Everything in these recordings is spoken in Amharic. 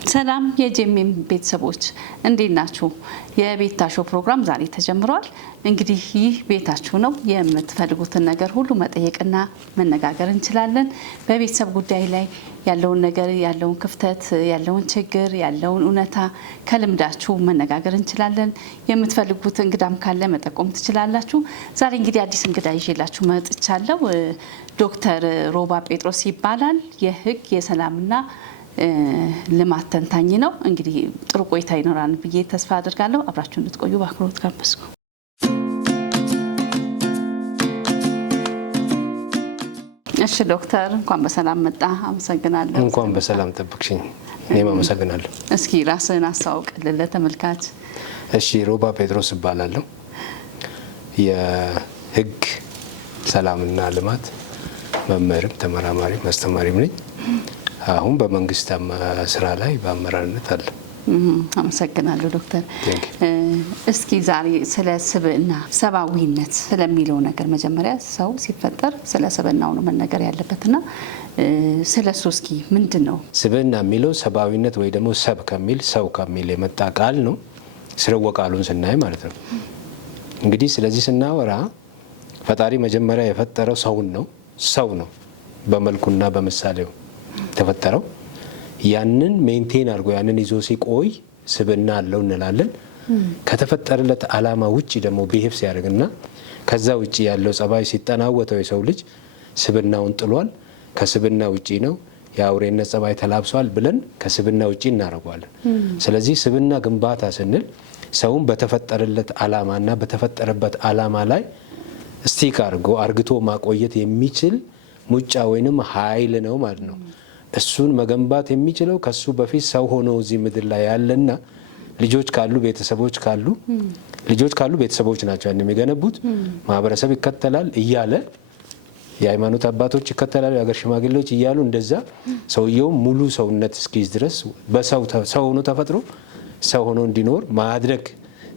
ሰላም የጄሚም ቤተሰቦች እንዴት ናችሁ? የቤታሾ ፕሮግራም ዛሬ ተጀምሯል። እንግዲህ ይህ ቤታችሁ ነው። የምትፈልጉትን ነገር ሁሉ መጠየቅና መነጋገር እንችላለን። በቤተሰብ ጉዳይ ላይ ያለውን ነገር፣ ያለውን ክፍተት፣ ያለውን ችግር፣ ያለውን እውነታ ከልምዳችሁ መነጋገር እንችላለን። የምትፈልጉት እንግዳም ካለ መጠቆም ትችላላችሁ። ዛሬ እንግዲህ አዲስ እንግዳ ይዤላችሁ መጥቻለሁ። ዶክተር ሮባ ጴጥሮስ ይባላል። የህግ የሰላምና ልማት ተንታኝ ነው። እንግዲህ ጥሩ ቆይታ ይኖራል ብዬ ተስፋ አድርጋለሁ። አብራችሁ እንድትቆዩ በአክብሮት ጋበዝኩ። እሺ ዶክተር እንኳን በሰላም መጣ። አመሰግናለሁ። እንኳን በሰላም ጠብቅሽኝ። እኔም አመሰግናለሁ። እስኪ ራስህን አስተዋውቅልን ለተመልካች። እሺ ሮባ ጴጥሮስ እባላለሁ። የህግ ሰላምና ልማት መምህርም ተመራማሪም አስተማሪም ነኝ። አሁን በመንግስት ስራ ላይ በአመራርነት አለ። አመሰግናለሁ ዶክተር። እስኪ ዛሬ ስለ ስብዕና ሰብአዊነት ስለሚለው ነገር መጀመሪያ ሰው ሲፈጠር ስለ ስብዕናው ነው መነገር ያለበትና ስለ እሱ እስኪ ምንድን ነው ስብዕና የሚለው? ሰብአዊነት ወይ ደግሞ ሰብ ከሚል ሰው ከሚል የመጣ ቃል ነው። ስርወ ቃሉን ስናይ ማለት ነው። እንግዲህ ስለዚህ ስናወራ ፈጣሪ መጀመሪያ የፈጠረው ሰውን ነው። ሰው ነው በመልኩና በምሳሌው ተፈጠረው። ያንን ሜንቴን አድርጎ ያንን ይዞ ሲቆይ ስብዕና አለው እንላለን። ከተፈጠረለት ዓላማ ውጪ ደግሞ ቢሄቭ ሲያደርግና ከዛ ውጪ ያለው ጸባይ ሲጠናወተው የሰው ልጅ ስብዕናውን ጥሏል፣ ከስብዕና ውጪ ነው፣ የአውሬነት ጸባይ ተላብሷል ብለን ከስብዕና ውጪ እናደርገዋለን። ስለዚህ ስብዕና ግንባታ ስንል ሰውን በተፈጠረለት ዓላማና በተፈጠረበት ዓላማ ላይ ስቲክ አርግቶ ማቆየት የሚችል ሙጫ ወይንም ኃይል ነው ማለት ነው። እሱን መገንባት የሚችለው ከሱ በፊት ሰው ሆኖ እዚህ ምድር ላይ ያለና ልጆች ካሉ ቤተሰቦች ካሉ ልጆች ካሉ ቤተሰቦች ናቸው ያን የሚገነቡት። ማህበረሰብ ይከተላል እያለ የሃይማኖት አባቶች ይከተላሉ፣ የሀገር ሽማግሌዎች እያሉ እንደዛ ሰውየው ሙሉ ሰውነት እስኪይዝ ድረስ በሰው ሆኖ ተፈጥሮ ሰው ሆኖ እንዲኖር ማድረግ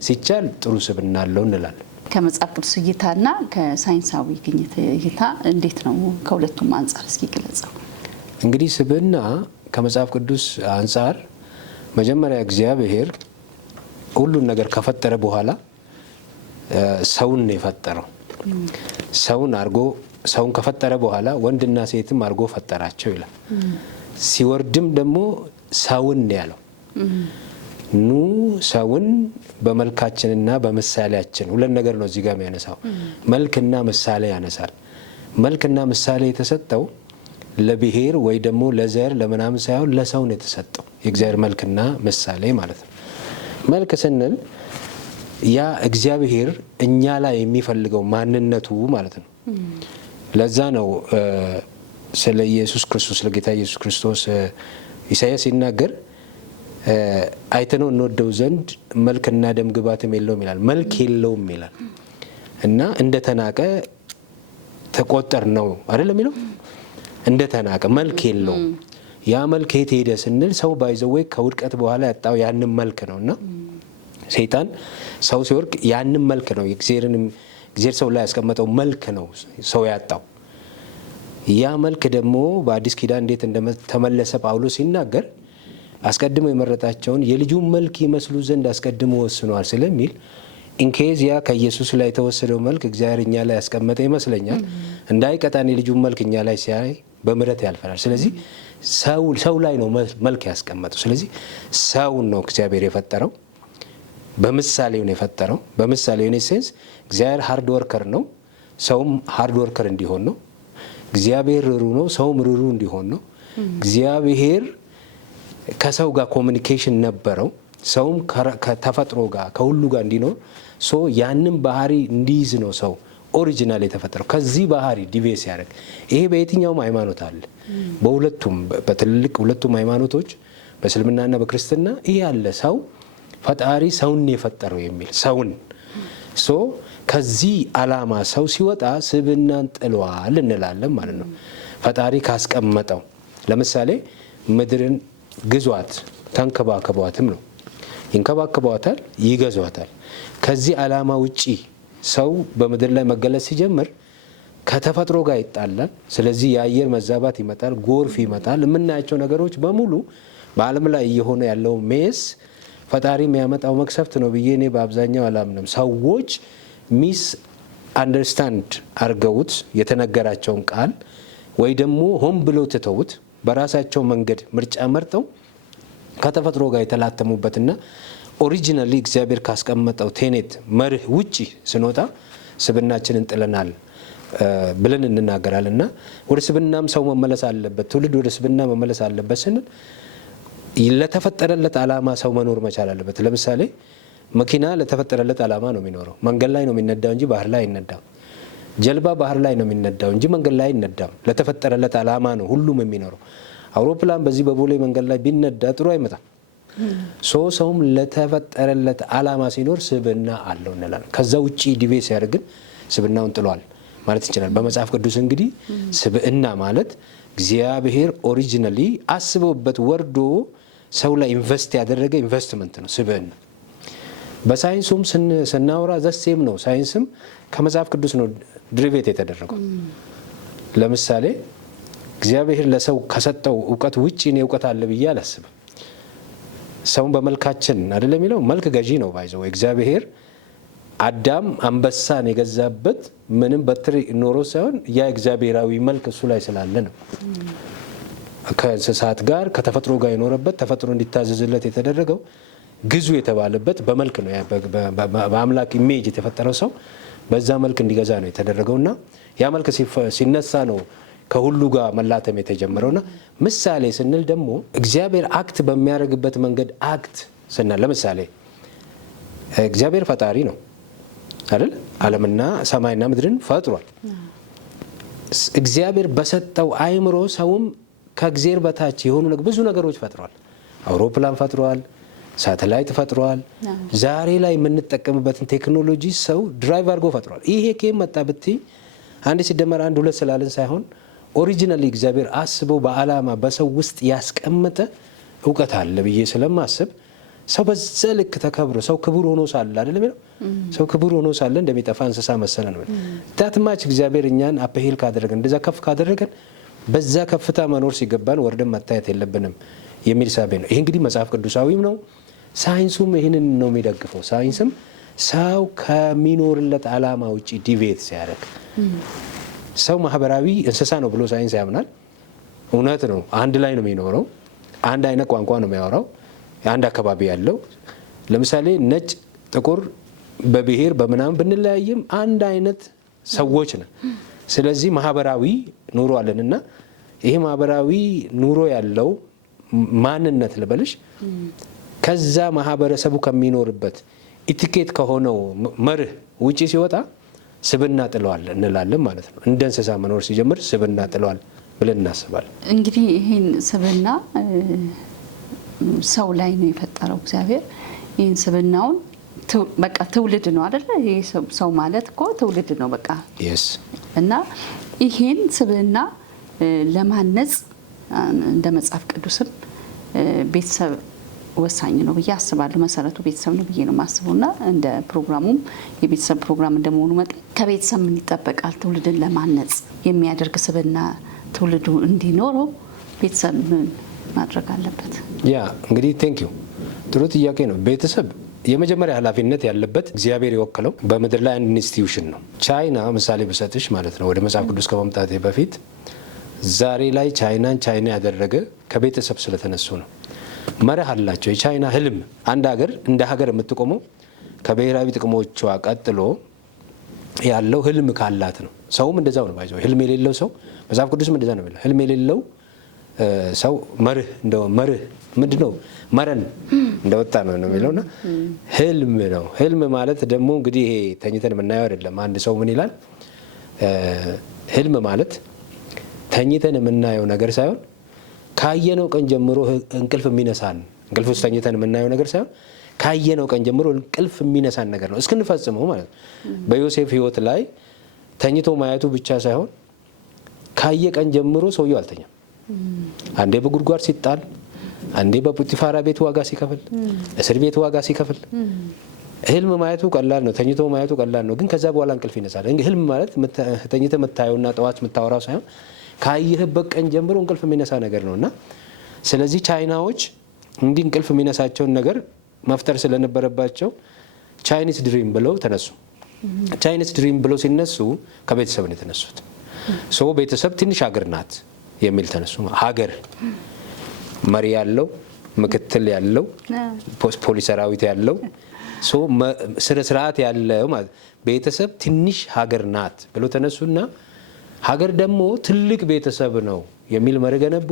ሲቻል ጥሩ ስብዕና አለው እንላለን። ከመጽሐፍ ቅዱስ እይታና ከሳይንሳዊ ግኝት እይታ እንዴት ነው? ከሁለቱም አንጻር እስኪ ገለጸው። እንግዲህ ስብዕና ከመጽሐፍ ቅዱስ አንጻር መጀመሪያ እግዚአብሔር ሁሉን ነገር ከፈጠረ በኋላ ሰውን ነው የፈጠረው። ሰውን ከፈጠረ በኋላ ወንድና ሴትም አድርጎ ፈጠራቸው ይላል። ሲወርድም ደግሞ ሰውን ያለው ኑ ሰውን በመልካችንና በምሳሌያችን። ሁለት ነገር ነው እዚህ ጋር የሚያነሳው፣ መልክና ምሳሌ ያነሳል። መልክና ምሳሌ የተሰጠው ለብሔር ወይ ደግሞ ለዘር ለምናምን ሳይሆን ለሰው ነው የተሰጠው። የእግዚአብሔር መልክና ምሳሌ ማለት ነው። መልክ ስንል ያ እግዚአብሔር እኛ ላይ የሚፈልገው ማንነቱ ማለት ነው። ለዛ ነው ስለ ኢየሱስ ክርስቶስ ለጌታ ኢየሱስ ክርስቶስ ኢሳይያስ ሲናገር አይተነው እንወደው ዘንድ መልክና ደም ግባትም የለውም ይላል። መልክ የለውም ይላል እና እንደተናቀ ተቆጠር ነው አይደለም የሚለው። እንደተናቀ መልክ የለውም። ያ መልክ የት ሄደ ስንል ሰው ባይዘወይ ከውድቀት በኋላ ያጣው ያንን መልክ ነውና ሰይጣን ሰው ሲወርቅ ያንን መልክ ነው እግዚአብሔር ሰው ላይ ያስቀመጠው መልክ ነው ሰው ያጣው። ያ መልክ ደግሞ በአዲስ ኪዳን እንዴት እንደተመለሰ ጳውሎስ ሲናገር አስቀድሞ የመረጣቸውን የልጁን መልክ ይመስሉ ዘንድ አስቀድሞ ወስኗል ስለሚል ኢንኬዝ ያ ከኢየሱስ ላይ የተወሰደው መልክ እግዚአብሔር እኛ ላይ ያስቀመጠ ይመስለኛል። እንዳይቀጣን የልጁን መልክ እኛ ላይ ሲያይ በምሕረት ያልፈናል። ስለዚህ ሰው ላይ ነው መልክ ያስቀመጠው። ስለዚህ ሰውን ነው እግዚአብሔር የፈጠረው፣ በምሳሌው ነው የፈጠረው። በምሳሌው ነው ሴንስ እግዚአብሔር ሃርድ ወርከር ነው፣ ሰውም ሃርድ ወርከር እንዲሆን ነው። እግዚአብሔር ርሩ ነው፣ ሰውም ርሩ እንዲሆን ነው። እግዚአብሔር ከሰው ጋር ኮሚኒኬሽን ነበረው፣ ሰውም ከተፈጥሮ ጋር ከሁሉ ጋር እንዲኖር ያንን ባህሪ እንዲይዝ ነው ሰው ኦሪጂናል የተፈጠረው። ከዚህ ባህሪ ዲቬስ ያደርግ ይሄ በየትኛውም ሃይማኖት አለ። በሁለቱም በትልልቅ ሁለቱም ሃይማኖቶች በእስልምናና በክርስትና ይሄ አለ። ሰው ፈጣሪ ሰውን የፈጠረው የሚል ሰውን ከዚህ ዓላማ ሰው ሲወጣ ስብዕናን ጥሏል እንላለን ማለት ነው። ፈጣሪ ካስቀመጠው ለምሳሌ ምድርን ግዟት ተንከባከቧትም ነው። ይንከባከቧታል፣ ይገዟታል። ከዚህ ዓላማ ውጪ ሰው በምድር ላይ መገለጽ ሲጀምር ከተፈጥሮ ጋር ይጣላል። ስለዚህ የአየር መዛባት ይመጣል፣ ጎርፍ ይመጣል። የምናያቸው ነገሮች በሙሉ በዓለም ላይ እየሆነ ያለው ሜስ ፈጣሪ የሚያመጣው መቅሰፍት ነው ብዬ እኔ በአብዛኛው አላምንም። ሰዎች ሚስ አንደርስታንድ አድርገውት የተነገራቸውን ቃል ወይ ደግሞ ሆን ብለው ትተውት በራሳቸው መንገድ ምርጫ መርጠው ከተፈጥሮ ጋር የተላተሙበትና ኦሪጂናሊ እግዚአብሔር ካስቀመጠው ቴኔት መርህ ውጪ ስንወጣ ስብናችንን ጥለናል ብለን እንናገራለን። እና ወደ ስብናም ሰው መመለስ አለበት፣ ትውልድ ወደ ስብና መመለስ አለበት ስንል ለተፈጠረለት ዓላማ ሰው መኖር መቻል አለበት። ለምሳሌ መኪና ለተፈጠረለት ዓላማ ነው የሚኖረው። መንገድ ላይ ነው የሚነዳው እንጂ ባህር ላይ አይነዳም። ጀልባ ባህር ላይ ነው የሚነዳው እንጂ መንገድ ላይ አይነዳም። ለተፈጠረለት ዓላማ ነው ሁሉም የሚኖረው። አውሮፕላን በዚህ በቦሌ መንገድ ላይ ቢነዳ ጥሩ አይመጣም። ሰውም ለተፈጠረለት ዓላማ ሲኖር ስብና አለው እንላለን። ከዛ ውጪ ዲቤ ሲያደርግን ስብናውን ጥሏል ማለት እንችላለን። በመጽሐፍ ቅዱስ እንግዲህ ስብዕና ማለት እግዚአብሔር ኦሪጂናሊ አስበውበት ወርዶ ሰው ላይ ኢንቨስት ያደረገ ኢንቨስትመንት ነው ስብዕና። በሳይንሱም ስናወራ ዘሴም ነው። ሳይንስም ከመጽሐፍ ቅዱስ ነው ድሪቬት የተደረገው። ለምሳሌ እግዚአብሔር ለሰው ከሰጠው እውቀት ውጪ እኔ እውቀት አለ ብዬ አላስብም። ሰውን በመልካችን አይደለም የሚለው መልክ ገዢ ነው ባይዘው። እግዚአብሔር አዳም አንበሳን የገዛበት ምንም በትር ኖሮ ሳይሆን ያ እግዚአብሔራዊ መልክ እሱ ላይ ስላለ ነው። ከእንስሳት ጋር ከተፈጥሮ ጋር የኖረበት ተፈጥሮ እንዲታዘዝለት የተደረገው ግዙ የተባለበት በመልክ ነው። በአምላክ ኢሜጅ የተፈጠረው ሰው በዛ መልክ እንዲገዛ ነው የተደረገውና ያ መልክ ሲነሳ ነው ከሁሉ ጋር መላተም የተጀመረውና ምሳሌ ስንል ደግሞ እግዚአብሔር አክት በሚያደርግበት መንገድ አክት ስናል፣ ለምሳሌ እግዚአብሔር ፈጣሪ ነው አይደል? ዓለምና ሰማይና ምድርን ፈጥሯል። እግዚአብሔር በሰጠው አእምሮ ሰውም ከእግዚአብሔር በታች የሆኑ ብዙ ነገሮች ፈጥሯል። አውሮፕላን ፈጥሯል፣ ሳተላይት ፈጥሯል። ዛሬ ላይ የምንጠቀምበትን ቴክኖሎጂ ሰው ድራይቭ አድርጎ ፈጥሯል። ይሄ ከየት መጣ ብትይ አንድ ሲደመር አንድ ሁለት ስላልን ሳይሆን ኦሪጂናሊ እግዚአብሔር አስበው በዓላማ በሰው ውስጥ ያስቀመጠ እውቀት አለ ብዬ ስለማስብ ሰው በዛ ልክ ተከብሮ ሰው ክቡር ሆኖ ሳለ አይደለም የሚለው ሰው ክቡር ሆኖ ሳለ እንደሚጠፋ እንስሳ መሰለ ነው። ታትማች እግዚአብሔር እኛን አፕሄል ካደረገን እንደዛ ከፍ ካደረገን በዛ ከፍታ መኖር ሲገባን ወርደን መታየት የለብንም የሚል ሳቤ ነው። ይሄ እንግዲህ መጽሐፍ ቅዱሳዊም ነው። ሳይንሱም ይህንን ነው የሚደግፈው። ሳይንስም ሰው ከሚኖርለት ዓላማ ውጪ ዲቬት ሲያደርግ ሰው ማህበራዊ እንስሳ ነው ብሎ ሳይንስ ያምናል። እውነት ነው። አንድ ላይ ነው የሚኖረው። አንድ አይነት ቋንቋ ነው የሚያወራው። አንድ አካባቢ ያለው ለምሳሌ ነጭ፣ ጥቁር በብሔር በምናምን ብንለያይም አንድ አይነት ሰዎች ነን። ስለዚህ ማህበራዊ ኑሮ አለንና ይሄ ማህበራዊ ኑሮ ያለው ማንነት ልበልሽ ከዛ ማህበረሰቡ ከሚኖርበት ኢቲኬት ከሆነው መርህ ውጪ ሲወጣ ስብና ጥለዋል እንላለን ማለት ነው። እንደ እንስሳ መኖር ሲጀምር ስብና ጥለዋል ብለን እናስባለን። እንግዲህ ይህን ስብና ሰው ላይ ነው የፈጠረው እግዚአብሔር። ይህን ስብናውን በቃ ትውልድ ነው አይደለ? ይሄ ሰው ማለት እኮ ትውልድ ነው በቃ yes። እና ይህን ስብና ለማነጽ እንደ መጽሐፍ ቅዱስም ቤተሰብ ወሳኝ ነው ብዬ አስባለሁ። መሰረቱ ቤተሰብ ነው ብዬ ነው የማስበውና እንደ ፕሮግራሙም የቤተሰብ ፕሮግራም እንደመሆኑ መጠን ከቤተሰብ ምን ይጠበቃል? ትውልድን ለማነጽ የሚያደርግ ስብና ትውልዱ እንዲኖረው ቤተሰብ ምን ማድረግ አለበት? ያ እንግዲህ ቴንክ ዩ ጥሩ ጥያቄ ነው። ቤተሰብ የመጀመሪያ ኃላፊነት ያለበት እግዚአብሔር የወከለው በምድር ላይ አንድ ኢንስቲትዩሽን ነው። ቻይና ምሳሌ ብሰጥሽ ማለት ነው ወደ መጽሐፍ ቅዱስ ከመምጣቴ በፊት ዛሬ ላይ ቻይናን ቻይና ያደረገ ከቤተሰብ ስለተነሱ ነው። መርህ አላቸው። የቻይና ህልም አንድ ሀገር እንደ ሀገር የምትቆመው ከብሔራዊ ጥቅሞቿ ቀጥሎ ያለው ህልም ካላት ነው። ሰውም እንደዛው ነው። ባይዘው ህልም የሌለው ሰው መጽሐፍ ቅዱስም እንደዛ ነው የሚለው። ህልም የሌለው ሰው መርህ ምንድነው? መረን እንደወጣ ነው የሚለውና ህልም ነው። ህልም ማለት ደግሞ እንግዲህ ይሄ ተኝተን የምናየው አይደለም። አንድ ሰው ምን ይላል? ህልም ማለት ተኝተን የምናየው ነገር ሳይሆን ካየነው ቀን ጀምሮ እንቅልፍ የሚነሳን እንቅልፍ ውስጥ ተኝተን የምናየው ነገር ሳይሆን ካየነው ቀን ጀምሮ እንቅልፍ የሚነሳን ነገር ነው እስክንፈጽመው ማለት ነው። በዮሴፍ ህይወት ላይ ተኝቶ ማየቱ ብቻ ሳይሆን ካየ ቀን ጀምሮ ሰውየው አልተኛም። አንዴ በጉድጓድ ሲጣል፣ አንዴ በፖቲፋራ ቤት ዋጋ ሲከፍል፣ እስር ቤት ዋጋ ሲከፍል። ህልም ማየቱ ቀላል ነው፣ ተኝቶ ማየቱ ቀላል ነው። ግን ከዛ በኋላ እንቅልፍ ይነሳል። ህልም ማለት ተኝተ የምታየውና ጠዋት የምታወራው ሳይሆን ካየህበት ቀን ጀምሮ እንቅልፍ የሚነሳ ነገር ነውና ስለዚህ ቻይናዎች እንዲህ እንቅልፍ የሚነሳቸውን ነገር መፍጠር ስለነበረባቸው ቻይኒስ ድሪም ብለው ተነሱ። ቻይኒስ ድሪም ብለው ሲነሱ ከቤተሰብ ነው የተነሱት። ቤተሰብ ትንሽ ሀገር ናት የሚል ተነሱ። ሀገር መሪ ያለው፣ ምክትል ያለው፣ ፖሊስ ሰራዊት ያለው፣ ስነ ስርዓት ያለው ማለት ቤተሰብ ትንሽ ሀገር ናት ብለው ተነሱና ሀገር ደግሞ ትልቅ ቤተሰብ ነው የሚል መሪ ገነቡ።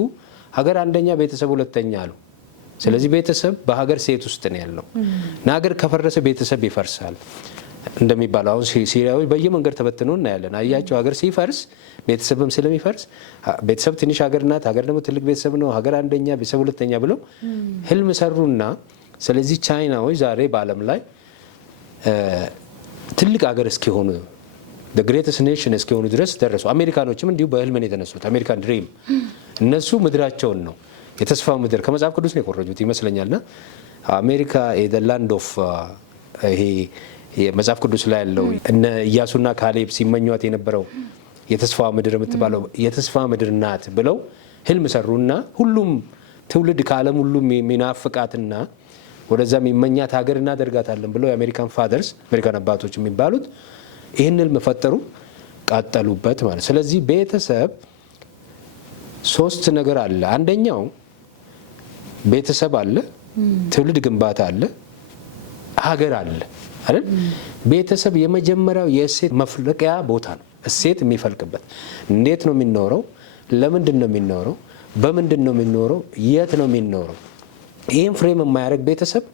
ሀገር አንደኛ፣ ቤተሰብ ሁለተኛ አሉ። ስለዚህ ቤተሰብ በሀገር ሴት ውስጥ ነው ያለው እና ሀገር ከፈረሰ ቤተሰብ ይፈርሳል እንደሚባለው አሁን ሲሪያዎች በየመንገድ ተበትነው እናያለን። አያቸው ሀገር ሲፈርስ ቤተሰብም ስለሚፈርስ ቤተሰብ ትንሽ ሀገር ናት፣ ሀገር ደግሞ ትልቅ ቤተሰብ ነው፣ ሀገር አንደኛ ቤተሰብ ሁለተኛ ብለው ህልም ሰሩና ስለዚህ ቻይናዎች ዛሬ በዓለም ላይ ትልቅ ሀገር እስኪሆኑ the greatest nation እስኪሆኑ ድረስ ደረሱ። አሜሪካኖችም እንዲሁ በህልም ነው የተነሱት። አሜሪካን ድሪም እነሱ ምድራቸውን ነው የተስፋው ምድር ከመጽሐፍ ቅዱስ ነው የቆረጁት ይመስለኛልና አሜሪካ the land of ይሄ የመጽሐፍ ቅዱስ ላይ ያለው እነ ኢያሱና ካሌብ ሲመኟት የነበረው የተስፋ ምድር የምትባለው የተስፋ ምድር ናት ብለው ህልም ሰሩና ሁሉም ትውልድ ከዓለም ሁሉም የሚናፍቃትና ወደዛ የሚመኛት ሀገር እናደርጋታለን ብለው የአሜሪካን ፋደርስ አሜሪካን አባቶች የሚባሉት ይህን ህልም ፈጠሩ፣ ቀጠሉበት ማለት። ስለዚህ ቤተሰብ ሶስት ነገር አለ። አንደኛው ቤተሰብ አለ፣ ትውልድ ግንባታ አለ፣ ሀገር አለ አይደል? ቤተሰብ የመጀመሪያው የእሴት መፍለቂያ ቦታ ነው። እሴት የሚፈልቅበት እንዴት ነው የሚኖረው? ለምንድን ነው የሚኖረው? በምንድን ነው የሚኖረው? የት ነው የሚኖረው? ይህን ፍሬም የማያደርግ ቤተሰብ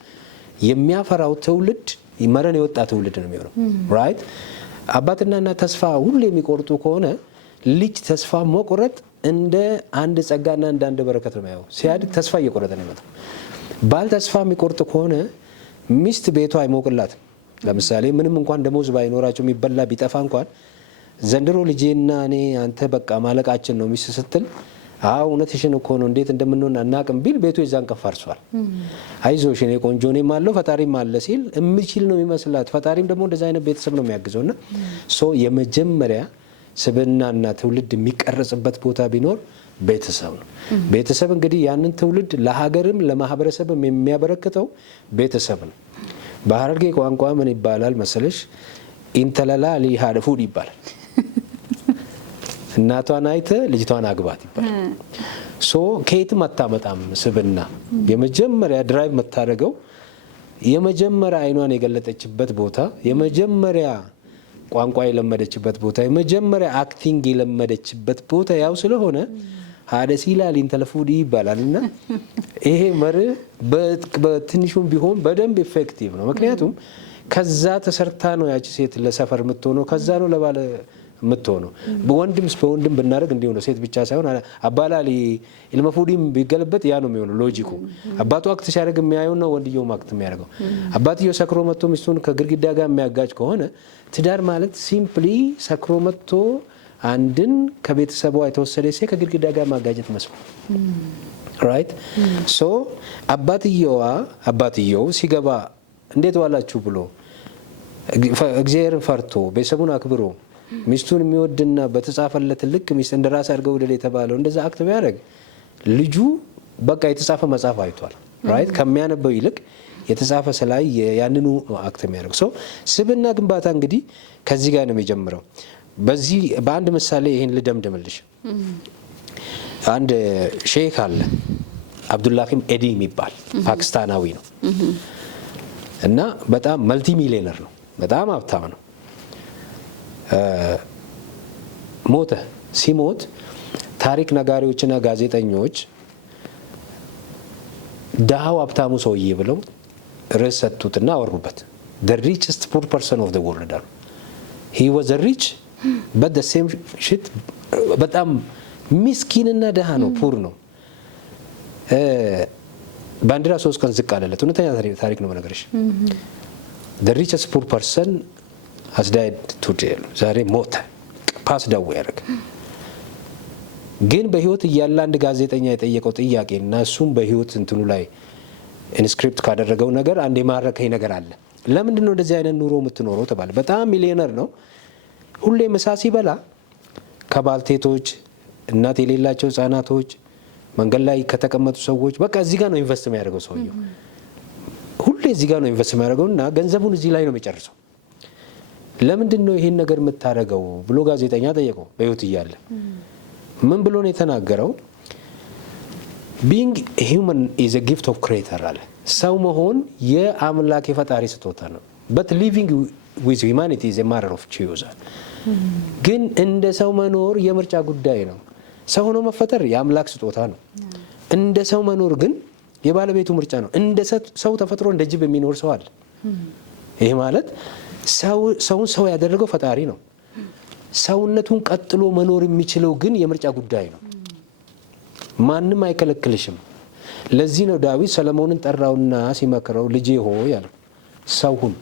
የሚያፈራው ትውልድ መረን የወጣ ትውልድ ነው የሚሆነው። ራይት? አባትና እናት ተስፋ ሁሉ የሚቆርጡ ከሆነ ልጅ ተስፋ መቆረጥ እንደ አንድ ጸጋና እንደ አንድ በረከት ነው የሚያየው። ሲያድግ ተስፋ እየቆረጠ ነው የሚመጣው። ባል ተስፋ የሚቆርጥ ከሆነ ሚስት ቤቷ አይሞቅላትም። ለምሳሌ ምንም እንኳን ደሞዝ ባይኖራቸው የሚበላ ቢጠፋ እንኳን ዘንድሮ ልጄና እኔ አንተ በቃ ማለቃችን ነው ሚስት ስትል እውነትሽን እኮ ነው እንዴት እንደምንሆን አናቅም ቢል ቤቱ የዛን ቀን ፈርሷል። አይዞሽ እኔ ቆንጆ እኔም አለው ፈጣሪም አለ ሲል የሚችል ነው የሚመስላት። ፈጣሪም ደግሞ እንደዛ አይነት ቤተሰብ ነው የሚያግዘውና የመጀመሪያ ስብዕናና ትውልድ የሚቀረጽበት ቦታ ቢኖር ቤተሰብ ነው። ቤተሰብ እንግዲህ ያንን ትውልድ ለሀገርም ለማህበረሰብም የሚያበረክተው ቤተሰብ ነው። በሀረርጌ ቋንቋ ምን ይባላል መሰለሽ? ኢንተለላ ሊሃደፉድ ይባላል። እናቷን አይተ ልጅቷን አግባት ይባላል። ከየትም አታመጣም ስብዕና። የመጀመሪያ ድራይቭ የምታደርገው የመጀመሪያ አይኗን የገለጠችበት ቦታ፣ የመጀመሪያ ቋንቋ የለመደችበት ቦታ፣ የመጀመሪያ አክቲንግ የለመደችበት ቦታ ያው ስለሆነ ሀደ ሲላል ኢንተለፉዲ ይባላል። እና ይሄ መርህ በትንሹም ቢሆን በደንብ ኢፌክቲቭ ነው። ምክንያቱም ከዛ ተሰርታ ነው ያቺ ሴት ለሰፈር የምትሆነው፣ ከዛ ነው ለባለ የምትሆነው። በወንድምስ በወንድም ብናደርግ እንዲሁ ነው። ሴት ብቻ ሳይሆን አባላሊ ኢልመፉዲም ቢገለበት ያ ነው የሚሆነው ሎጂኩ። አባቱ አክት ሲያደርግ የሚያየው ነው ወንድየው አክት የሚያደርገው። አባትየው ሰክሮ መጥቶ ሚስቱን ከግድግዳ ጋር የሚያጋጭ ከሆነ ትዳር ማለት ሲምፕሊ ሰክሮ መጥቶ አንድን ከቤተሰቧ የተወሰደ ሴት ከግድግዳ ጋር ማጋጨት መስሎ ራይት። አባትየው ሲገባ እንዴት ዋላችሁ ብሎ እግዚአብሔርን ፈርቶ ቤተሰቡን አክብሮ ሚስቱን የሚወድና በተጻፈለት ልክ ሚስት እንደ ራስ አድርገው ውደድ የተባለው እንደዛ አክት ቢያደርግ ልጁ በቃ የተጻፈ መጽሐፍ አይቷል። ራይት? ከሚያነበው ይልቅ የተጻፈ ስላይ ያንኑ አክት የሚያደርግ ስብዕና ግንባታ እንግዲህ ከዚህ ጋር ነው የሚጀምረው። በዚህ በአንድ ምሳሌ ይሄን ልደምድምልሽ። አንድ ሼክ አለ አብዱላሂም ኤዲ የሚባል ፓኪስታናዊ ነው እና በጣም መልቲ ሚሊዮነር ነው። በጣም ሀብታም ነው። ሞተ። ሲሞት ታሪክ ነጋሪዎችና ጋዜጠኞች ዳሃው ሀብታሙ ሰውዬ ብለው ርዕስ ሰጡትና አወሩበት። the richest poor person of the world አሉ። he was a rich but the same shit በጣም ሚስኪንና ደሃ ነው፣ ፑር ነው። ባንዲራ 3 ቀን ዝቅ አለለት። እውነተኛ ታሪክ ነው ነገርሽ። the richest poor person has died today። ዛሬ ሞተ፣ ፓስ ዳው ያደረገ። ግን በህይወት እያለ አንድ ጋዜጠኛ የጠየቀው ጥያቄ እና እሱም በህይወት እንትኑ ላይ ኢንስክሪፕት ካደረገው ነገር አንድ የማረከኝ ነገር አለ። ለምንድን ነው እንደዚህ አይነት ኑሮ የምትኖረው ተባለ። በጣም ሚሊዮነር ነው። ሁሌ ምሳ ሲበላ ከባልቴቶች፣ እናት የሌላቸው ህጻናቶች፣ መንገድ ላይ ከተቀመጡ ሰዎች በቃ እዚህ ጋር ነው ኢንቨስት የሚያደርገው ሰውየው ሁሌ እዚህ ጋር ነው ኢንቨስት የሚያደርገውና ገንዘቡን እዚህ ላይ ነው የሚጨርሰው። ለምንድን ነው ይሄን ነገር የምታደርገው ብሎ ጋዜጠኛ ጠየቀው በህይወት እያለ። ምን ብሎ ነው የተናገረው? being human is a gift of creator አለ። ሰው መሆን የአምላክ የፈጣሪ ስጦታ ነው። but living with humanity is a matter of choice። ግን እንደ ሰው መኖር የምርጫ ጉዳይ ነው። ሰው ሆኖ መፈጠር የአምላክ ስጦታ ነው። እንደ ሰው መኖር ግን የባለቤቱ ምርጫ ነው። እንደ ሰው ተፈጥሮ እንደ ጅብ የሚኖር ሰው አለ። ይሄ ማለት ሰውን ሰው ያደረገው ፈጣሪ ነው። ሰውነቱን ቀጥሎ መኖር የሚችለው ግን የምርጫ ጉዳይ ነው። ማንም አይከለክልሽም። ለዚህ ነው ዳዊት ሰለሞንን ጠራውና ሲመክረው ልጄ ሆይ ያለው ሰው ሁን።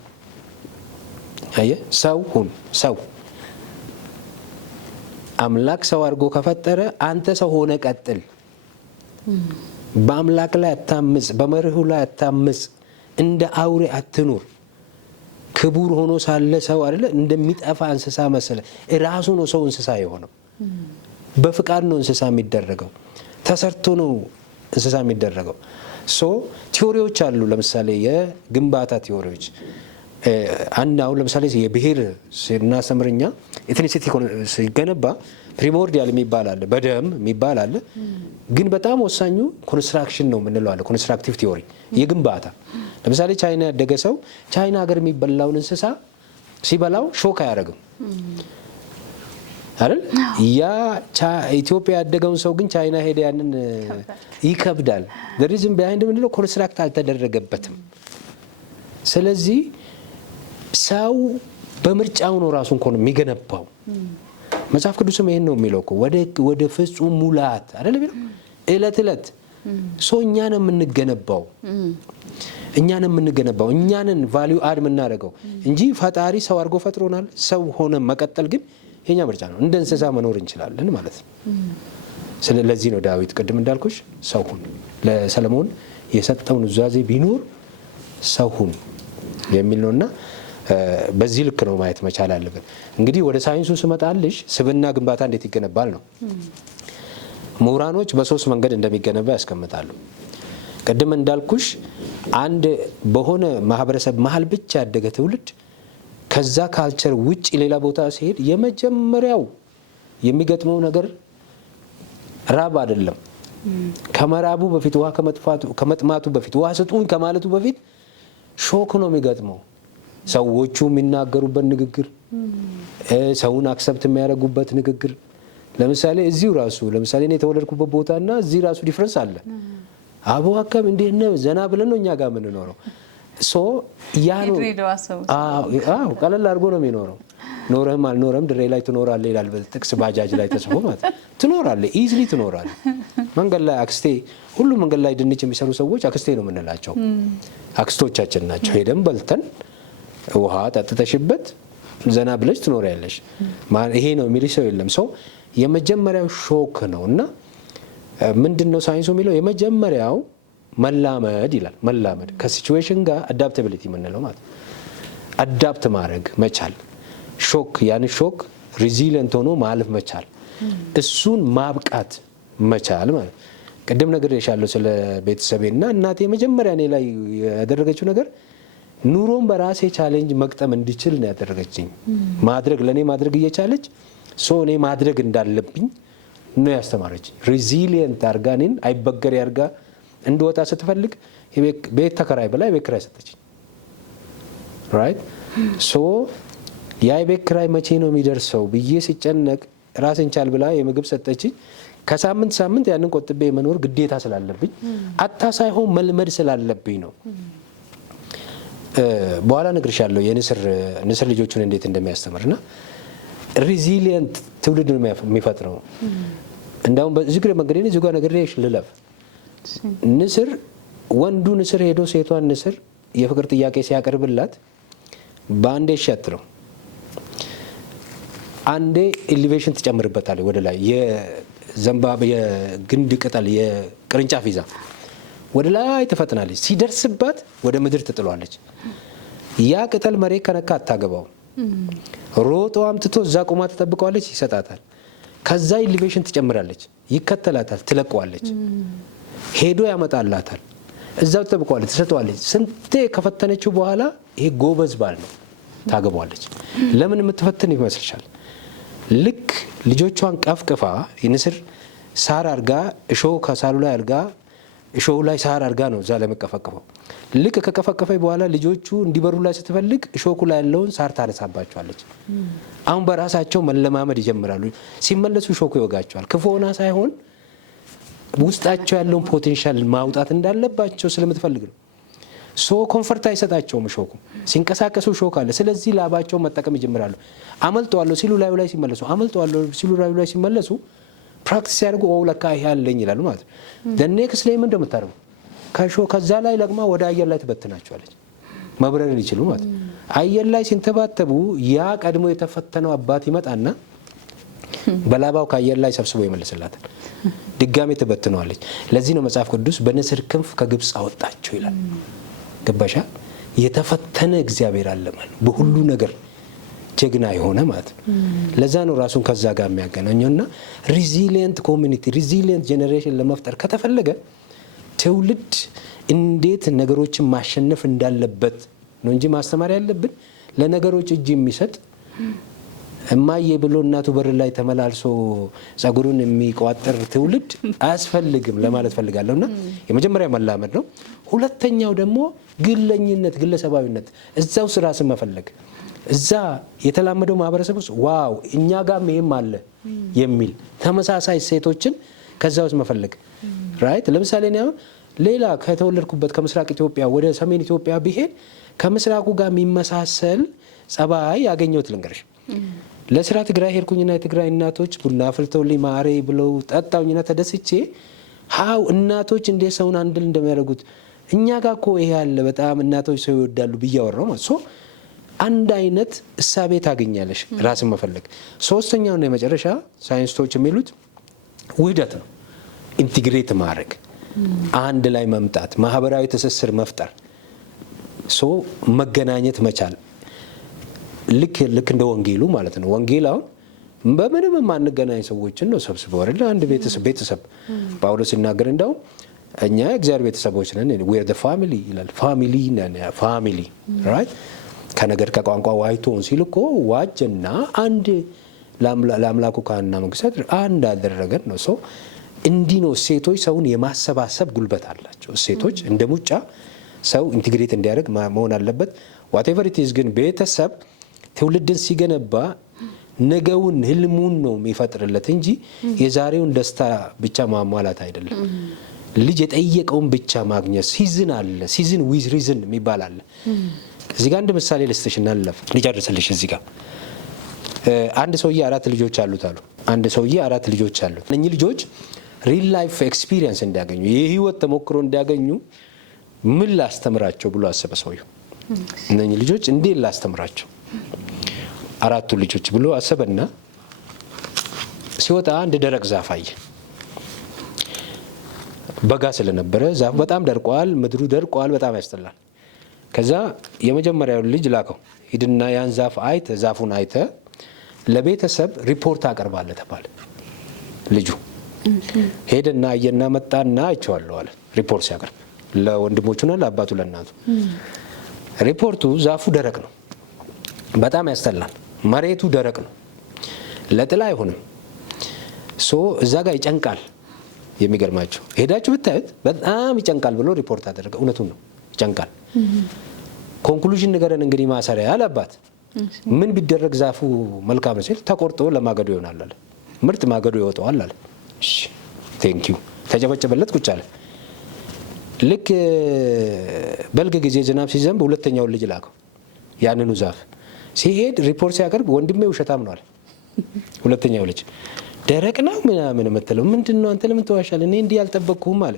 አየህ፣ ሰው ሁን። ሰው አምላክ ሰው አድርጎ ከፈጠረ አንተ ሰው ሆነ ቀጥል። በአምላክ ላይ አታምጽ፣ በመርሁ ላይ አታምጽ፣ እንደ አውሬ አትኑር። ክቡር ሆኖ ሳለ ሰው አይደለ እንደሚጠፋ እንስሳ መሰለ። ራሱ ነው ሰው እንስሳ የሆነው። በፍቃድ ነው እንስሳ የሚደረገው። ተሰርቶ ነው እንስሳ የሚደረገው። ቲዎሪዎች አሉ። ለምሳሌ የግንባታ ቲዎሪዎች አሁን ለምሳሌ የብሔር ስናስተምርኛ ኤትኒሲቲ ሲገነባ ፕሪሞርዲያል የሚባል አለ፣ በደም የሚባል አለ። ግን በጣም ወሳኙ ኮንስትራክሽን ነው የምንለው አለ። ኮንስትራክቲቭ ቲዎሪ የግንባታ ለምሳሌ ቻይና ያደገ ሰው ቻይና ሀገር የሚበላውን እንስሳ ሲበላው ሾክ አያደርግም አይደል? ያ ኢትዮጵያ ያደገውን ሰው ግን ቻይና ሄደ ያንን ይከብዳል። ዘሪዝም ቢሃይንድ ምንድነው? ኮንስትራክት አልተደረገበትም። ስለዚህ ሰው በምርጫው ነው ራሱን እኮ ነው የሚገነባው። መጽሐፍ ቅዱስም ይሄን ነው የሚለው እኮ ወደ ፍጹም ሙላት አይደል የሚለው እለት እለት እኛን የምንገነባው እኛንን ቫልዩ አድ የምናደርገው እንጂ ፈጣሪ ሰው አድርጎ ፈጥሮናል። ሰው ሆነ መቀጠል ግን የኛ ምርጫ ነው። እንደ እንስሳ መኖር እንችላለን ማለት ነው። ስለዚህ ነው ዳዊት ቅድም እንዳልኩሽ ሰው ሁን ለሰለሞን የሰጠውን ኑዛዜ ቢኖር ሰው ሁን የሚል ነውና በዚህ ልክ ነው ማየት መቻል አለብን። እንግዲህ ወደ ሳይንሱ ስመጣልሽ ስብዕና ግንባታ እንዴት ይገነባል ነው። ምሁራኖች በሶስት መንገድ እንደሚገነባ ያስቀምጣሉ። ቅድም እንዳልኩሽ አንድ በሆነ ማህበረሰብ መሀል ብቻ ያደገ ትውልድ ከዛ ካልቸር ውጭ ሌላ ቦታ ሲሄድ የመጀመሪያው የሚገጥመው ነገር ራብ አይደለም። ከመራቡ በፊት ውሃ ከመጥማቱ በፊት ውሃ ስጡኝ ከማለቱ በፊት ሾክ ነው የሚገጥመው። ሰዎቹ የሚናገሩበት ንግግር፣ ሰውን አክሰፕት የሚያደርጉበት ንግግር። ለምሳሌ እዚሁ ራሱ ለምሳሌ እኔ የተወለድኩበት ቦታና እዚህ ራሱ ዲፍረንስ አለ። አቦ አከም እንዴት ነው ዘና ብለን ነው እኛ ጋር የምንኖረው። ያ ነው ቀለል አድርጎ ነው የሚኖረው። ኖረህም አልኖረህም ድሬ ላይ ትኖራለህ ይላል በጥቅስ ባጃጅ ላይ ተጽፎ ማለት ትኖራለህ፣ ኢዝሊ ትኖራለህ። መንገድ ላይ አክስቴ ሁሉ መንገድ ላይ ድንች የሚሰሩ ሰዎች አክስቴ ነው የምንላቸው፣ አክስቶቻችን ናቸው። ሄደን በልተን ውሃ ጠጥተሽበት ዘና ብለሽ ትኖሪያለሽ። ይሄ ነው የሚልሽ ሰው የለም። ሰው የመጀመሪያው ሾክ ነው እና ምንድነው ሳይንሱ የሚለው የመጀመሪያው መላመድ ይላል። መላመድ ከሲቹዌሽን ጋር አዳፕታቢሊቲ የምንለው ማለት አዳፕት ማድረግ መቻል፣ ሾክ ያን ሾክ ሪዚሊየንት ሆኖ ማለፍ መቻል፣ እሱን ማብቃት መቻል ማለት። ቅድም ነግሬሻለሁ ስለ ቤተሰቤና እናቴ መጀመሪያ እኔ ላይ ያደረገችው ነገር ኑሮን በራሴ ቻሌንጅ መቅጠም እንዲችል ነው ያደረገችኝ። ማድረግ ለኔ ማድረግ እየቻለች እኔ ማድረግ እንዳለብኝ ነው ያስተማረች። ሪዚሊየንት አርጋ እኔን አይበገር ያርጋ እንድወጣ ስትፈልግ ቤት ተከራይ ብላ የቤት ኪራይ ሰጠችኝ። ራይት ያ የቤት ኪራይ መቼ ነው የሚደርሰው ብዬ ሲጨነቅ ራስን ቻል ብላ የምግብ ሰጠችኝ። ከሳምንት ሳምንት ያንን ቆጥቤ መኖር ግዴታ ስላለብኝ አታ ሳይሆን መልመድ ስላለብኝ ነው። በኋላ ነግርሻለሁ የንስር ልጆቹን እንዴት እንደሚያስተምርና ሪዚሊየንት ትውልድ ነው የሚፈጥረው። እንዳውም በዚህ ግሬ መንገድ ነው ዙጋ ነግሬሽ ልለፍ። ንስር ወንዱ ንስር ሄዶ ሴቷን ንስር የፍቅር ጥያቄ ሲያቀርብላት በአንዴ ሸትረው አንዴ ኤሊቬሽን ትጨምርበታለች ወደ ላይ የዘንባባ የግንድ ቅጠል የቅርንጫፍ ይዛ ወደ ላይ ትፈጥናለች። ሲደርስባት ወደ ምድር ትጥሏለች። ያ ቅጠል መሬት ከነካ አታገባው። ሮጦ አምጥቶ እዛ ቆማ ትጠብቀዋለች፣ ይሰጣታል። ከዛ ኢሊቬሽን ትጨምራለች፣ ይከተላታል፣ ትለቀዋለች፣ ሄዶ ያመጣላታል፣ እዛው ትጠብቀዋለች፣ ትሰጠዋለች። ስንቴ ከፈተነችው በኋላ ይሄ ጎበዝ ባል ነው፣ ታገባዋለች። ለምን የምትፈትን ይመስልሻል? ልክ ልጆቿን ቀፍቅፋ ንስር ሳር አርጋ እሾህ ከሳሩ ላይ አርጋ እሾሁ ላይ ሳር አርጋ ነው እዛ ለመቀፈቀፈው። ልክ ከቀፈቀፈ በኋላ ልጆቹ እንዲበሩ ላይ ስትፈልግ እሾኩ ላይ ያለውን ሳር ታነሳባቸዋለች። አሁን በራሳቸው መለማመድ ይጀምራሉ። ሲመለሱ እሾኩ ይወጋቸዋል። ክፉ ሆና ሳይሆን ውስጣቸው ያለውን ፖቴንሻል ማውጣት እንዳለባቸው ስለምትፈልግ ነው። ኮንፈርት አይሰጣቸውም እሾኩ። ሲንቀሳቀሱ እሾክ አለ። ስለዚህ ላባቸው መጠቀም ይጀምራሉ። አመልጠዋለሁ ሲሉ ላዩ ላይ ሲመለሱ፣ አመልጠዋለሁ ሲሉ ላዩ ላይ ሲመለሱ ፕራክቲስ ያደርጉ ለካ ይሄ አለኝ ይላሉ ማለት ነው። ኔክስት ላይ ምን እንደምታደርጉ ከዛ ላይ ለቅማ ወደ አየር ላይ ትበትናቸዋለች። መብረር ሊችሉ ማለት ነው። አየር ላይ ሲንተባተቡ ያ ቀድሞ የተፈተነው አባት ይመጣና በላባው ከአየር ላይ ሰብስቦ ይመልስላታል። ድጋሜ ትበትነዋለች። ለዚህ ነው መጽሐፍ ቅዱስ በንስር ክንፍ ከግብፅ አወጣቸው ይላል። ገባሻ? የተፈተነ እግዚአብሔር አለ ማለት በሁሉ ነገር ጀግና የሆነ ማለት ነው። ለዛ ነው ራሱን ከዛ ጋር የሚያገናኘውና ሪዚሊየንት ኮሚኒቲ ሪዚሊየንት ጄኔሬሽን ለመፍጠር ከተፈለገ ትውልድ እንዴት ነገሮችን ማሸነፍ እንዳለበት ነው እንጂ ማስተማር ያለብን ለነገሮች እጅ የሚሰጥ እማዬ ብሎ እናቱ በር ላይ ተመላልሶ ጸጉሩን የሚቋጥር ትውልድ አያስፈልግም ለማለት ፈልጋለሁና የመጀመሪያ መላመድ ነው። ሁለተኛው ደግሞ ግለኝነት፣ ግለሰባዊነት፣ እዛው ራስን መፈለግ። እዛ የተላመደው ማህበረሰብ ውስጥ ዋው እኛ ጋርም ይሄም አለ የሚል ተመሳሳይ ሴቶችን ከዛ ውስጥ መፈለግ ራይት። ለምሳሌ ነው ሌላ ከተወለድኩበት ከምስራቅ ኢትዮጵያ ወደ ሰሜን ኢትዮጵያ ቢሄድ ከምስራቁ ጋር የሚመሳሰል ጸባይ ያገኘሁት ልንገርሽ። ለስራ ትግራይ ሄድኩኝና የትግራይ እናቶች ቡና አፍልተውልኝ ማሬ ብለው ጠጣውኝና ተደስቼ ሃው እናቶች እንዴት ሰውን አንድል እንደሚያደርጉት እኛ ጋር እኮ ይሄ አለ በጣም እናቶች ሰው ይወዳሉ ብዬ አወራው ማለት ሶ አንድ አይነት እሳቤ ታገኛለሽ ራስን መፈለግ። ሶስተኛው ነው የመጨረሻ ሳይንስቶች የሚሉት ውህደት ነው። ኢንቲግሬት ማድረግ፣ አንድ ላይ መምጣት፣ ማህበራዊ ትስስር መፍጠር፣ መገናኘት መቻል። ልክ እንደ ወንጌሉ ማለት ነው። ወንጌል አሁን በምንም የማንገናኝ ሰዎችን ነው ሰብስበው አይደል አንድ ቤተሰብ ጳውሎስ ሲናገር እንዳውም እኛ የእግዚአብሔር ቤተሰቦች ነን we are the family ይላል። ፋሚሊ ራይት ከነገር ከቋንቋ ዋይቶን ሲል እኮ ዋጀና አንድ ለአምላኩ ካህንና መንግስት አንድ አደረገን ነው። እንዲህ ነው ሴቶች ሰውን የማሰባሰብ ጉልበት አላቸው። ሴቶች እንደ ሙጫ ሰው ኢንቲግሬት እንዲያደርግ መሆን አለበት። ዋቴቨር ኢት ኢዝ ግን ቤተሰብ ትውልድን ሲገነባ ነገውን ህልሙን ነው የሚፈጥርለት እንጂ የዛሬውን ደስታ ብቻ ማሟላት አይደለም። ልጅ የጠየቀውን ብቻ ማግኘት ሲዝን አለ። ሲዝን ዊዝ ሪዝን የሚባል አለ። እዚህ ጋር አንድ ምሳሌ ልስጥሽና ልጨርስልሽ። እዚህ ጋር አንድ ሰውዬ 4 ልጆች አሉት አሉ። አንድ ሰውዬ 4 ልጆች አሉት። እነኚህ ልጆች ሪል ላይፍ ኤክስፒሪየንስ እንዲያገኙ የህይወት ተሞክሮ እንዲያገኙ ምን ላስተምራቸው ብሎ አሰበ ሰውዬው። እነኚህ ልጆች እንዴት ላስተምራቸው 4ቱ ልጆች ብሎ አሰበና ሲወጣ አንድ ደረቅ ዛፍ አየ። በጋ ስለነበረ ዛፍ በጣም ደርቋል፣ ምድሩ ደርቋል፣ በጣም ያስጠላል። ከዛ የመጀመሪያው ልጅ ላከው፣ ሂድና ያን ዛፉን አይተ ለቤተሰብ ሪፖርት አቀርባለ ተባለ። ልጁ ሄደና አየና መጣና አይቼዋለሁ አለ። ሪፖርት ሲያቀርብ ለወንድሞቹና ለአባቱ ለእናቱ ሪፖርቱ ዛፉ ደረቅ ነው፣ በጣም ያስጠላል፣ መሬቱ ደረቅ ነው፣ ለጥላ አይሆንም፣ እዛ ጋር ይጨንቃል። የሚገርማቸው ሄዳችሁ ብታዩት በጣም ይጨንቃል ብሎ ሪፖርት አደረገ። እውነቱን ነው፣ ይጨንቃል። ኮንክሉዥን ንገረን እንግዲህ ማሰሪያ አለባት። ምን ቢደረግ ዛፉ መልካም ሲል ተቆርጦ ለማገዶ ይሆናል አለ። ምርጥ ማገዶ ይወጣዋል አለ። እሺ ቴንክ ዩ ተጨበጨበለት፣ ቁጭ አለ። ልክ በልግ ጊዜ ዝናብ ሲዘንብ ሁለተኛውን ልጅ ላከው። ያንኑ ዛፍ ሲሄድ ሪፖርት ሲያቀርብ ወንድሜ ውሸታም ነው አለ። ሁለተኛው ልጅ ደረቅ ነው ምናምን የምትለው ምንድን ነው አንተ ለምን ተዋሻለህ? እኔ እንዲህ ያልጠበቅኩህም አለ።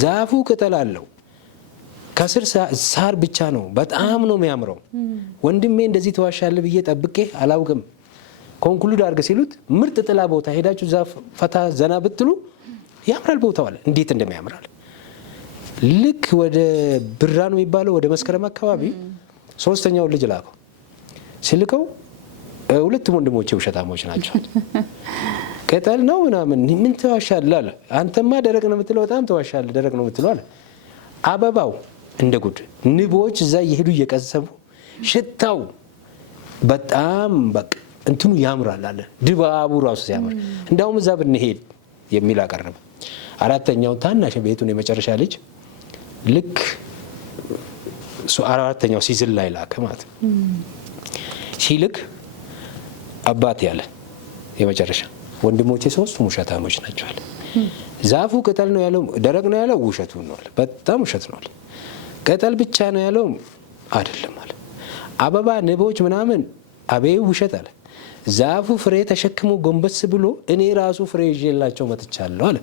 ዛፉ ቅጠል አለው፣ ከስር ሳር ብቻ ነው፣ በጣም ነው የሚያምረው። ወንድሜ እንደዚህ ተዋሻለህ ብዬ ጠብቄ አላውቅም። ኮንክሉድ አድርገ ሲሉት ምርጥ ጥላ ቦታ ሄዳችሁ ዛፍ ፈታ ዘና ብትሉ ያምራል ቦታው አለ። እንዴት እንደሚያምራል። ልክ ወደ ብራ ነው የሚባለው ወደ መስከረም አካባቢ ሶስተኛው ልጅ ላከው። ሲልከው ሁለቱም ወንድሞቼ ውሸታሞች ናቸው። ቅጠል ነው ምናምን ምን ተዋሻለህ አለ። አንተማ ደረቅ ነው የምትለው፣ በጣም ተዋሻለህ፣ ደረቅ ነው የምትለው አለ። አበባው እንደ ጉድ ንቦች እዛ እየሄዱ እየቀሰቡ ሽታው በጣም በቃ እንትኑ ያምራል አለ። ድባቡ ራሱ ሲያምር እንዳውም እዛ ብንሄድ የሚል አቀረበ። አራተኛው ታናሽ ቤቱን የመጨረሻ ልጅ ልክ አራተኛው ሲዝን ላይ ላከ ማለት ነው። ሲልክ አባት ያለ የመጨረሻ ወንድሞቼ ሶስቱም ውሸታሞች ናቸው አለ። ዛፉ ቅጠል ነው ያለው፣ ደረቅ ነው ያለው፣ ውሸቱ ነው አለ። በጣም ውሸት ነው አለ። ቅጠል ብቻ ነው ያለው አይደለም አለ። አበባ ንቦች ምናምን አቤው ውሸት አለ። ዛፉ ፍሬ ተሸክሞ ጎንበስ ብሎ እኔ ራሱ ፍሬ ይዤላቸው መጥቻለሁ አለ።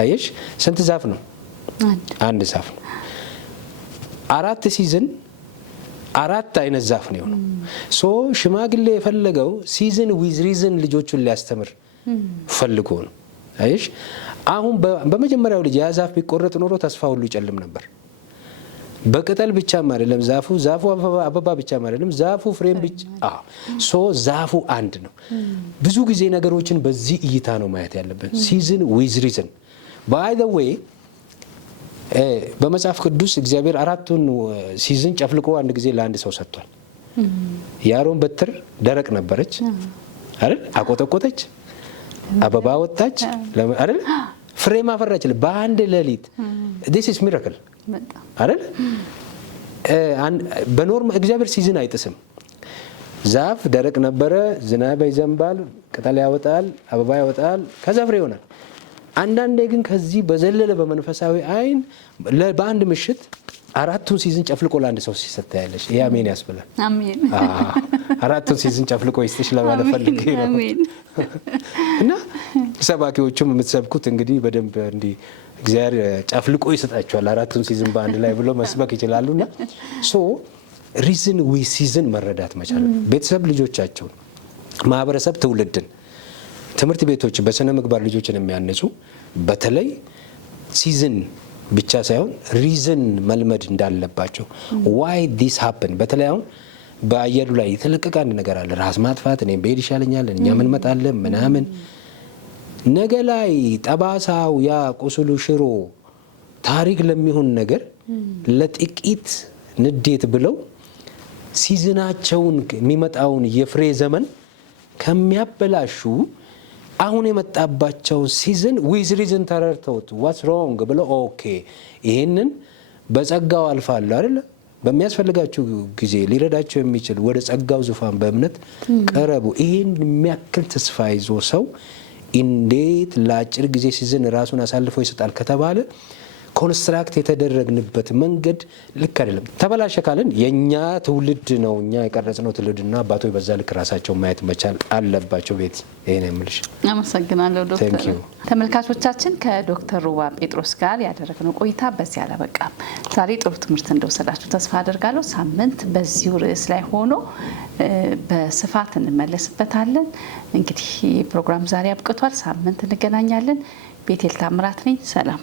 አየሽ ስንት ዛፍ ነው? አንድ ዛፍ ነው። 4 ሲዝን 4 አይነት ዛፍ ነው የሆነው። ሶ ሽማግሌ የፈለገው ሲዝን ዊዝ ሪዝን ልጆቹን ሊያስተምር ፈልጎ ነው። አየሽ አሁን በመጀመሪያው ልጅ ያ ዛፍ ቢቆረጥ ኖሮ ተስፋ ሁሉ ይጨልም ነበር። በቅጠል ብቻም አይደለም ዛፉ አበባ ብቻም አይደለም ዛፉ ፍሬም ብቻ ሶ ዛፉ አንድ ነው። ብዙ ጊዜ ነገሮችን በዚህ እይታ ነው ማየት ያለብን። ሲዝን ዊዝ ሪዝን ባይ ዘ ዌይ በመጽሐፍ ቅዱስ እግዚአብሔር 4ቱን ሲዝን ጨፍልቆ አንድ ጊዜ ለአንድ ሰው ሰጥቷል። የአሮን በትር ደረቅ ነበረች አይደል? አቆጠቆጠች፣ አበባ ወጣች አይደል? ፍሬ ማፈራች በአንድ ሌሊት። this is miracle አይደል? በኖርማ እግዚአብሔር ሲዝን አይጥስም። ዛፍ ደረቅ ነበረ፣ ዝናብ ይዘንባል፣ ቅጠል ያወጣል፣ አበባ ያወጣል፣ ከዛ ፍሬ ይሆናል። አንዳንዴ ግን ከዚህ በዘለለ በመንፈሳዊ አይን በአንድ ምሽት 4ቱን ሲዝን ጨፍልቆ ለአንድ ሰው ሲሰጥ ያለሽ ይሄ አሜን ያስብላል። አሜን 4ቱን ሲዝን ጨፍልቆ ይስጥሽ ለማለት ፈልጌ ነው። እና ሰባኪዎቹም የምትሰብኩት እንግዲህ በደንብ እንዲህ እግዚአብሔር ጨፍልቆ ይሰጣቸዋል 4ቱን ሲዝን በአንድ ላይ ብሎ መስበክ ይችላሉና ሶ ሪዝን ዊ ሲዝን መረዳት መቻል ቤተሰብ ልጆቻቸውን፣ ማህበረሰብ ትውልድን፣ ትምህርት ቤቶች በስነ ምግባር ልጆችን የሚያነጹ በተለይ ሲዝን ብቻ ሳይሆን ሪዝን መልመድ እንዳለባቸው ዋይ ዲስ ሃፕን። በተለይ አሁን በአየሩ ላይ የተለቀቀ አንድ ነገር አለ፣ ራስ ማጥፋት። እኔ ብሄድ ይሻለኛል፣ እኛ ምን መጣለን ምናምን ነገ ላይ ጠባሳው ያ ቁስሉ ሽሮ ታሪክ ለሚሆን ነገር ለጥቂት ንዴት ብለው ሲዝናቸውን የሚመጣውን የፍሬ ዘመን ከሚያበላሹ አሁን የመጣባቸው ሲዝን ዊዝ ሪዝን ተረድተውት ዋትስ ሮንግ ብለው ኦኬ ይሄንን በጸጋው አልፋለሁ አይደል? በሚያስፈልጋችሁ ጊዜ ሊረዳቸው የሚችል ወደ ጸጋው ዙፋን በእምነት ቀረቡ። ይሄን የሚያክል ተስፋ ይዞ ሰው እንዴት ለአጭር ጊዜ ሲዝን ራሱን አሳልፎ ይሰጣል ከተባለ ኮንስትራክት የተደረግንበት መንገድ ልክ አይደለም። ተበላሸ ካለን የኛ ትውልድ ነው፣ እኛ የቀረጽነው ትውልድና አባቶች በዛ ልክ ራሳቸው ማየት መቻል አለባቸው። ቤት ይሄን የምልሽ። አመሰግናለሁ ዶክተር። ተመልካቾቻችን ከዶክተር ሩባ ጴጥሮስ ጋር ያደረግነው ቆይታ በዚህ አላበቃም። ዛሬ ጥሩ ትምህርት እንደወሰዳችሁ ተስፋ አደርጋለሁ። ሳምንት በዚሁ ርዕስ ላይ ሆኖ በስፋት እንመለስበታለን። እንግዲህ ፕሮግራም ዛሬ አብቅቷል። ሳምንት እንገናኛለን። ቤቴል ታምራት ነኝ። ሰላም።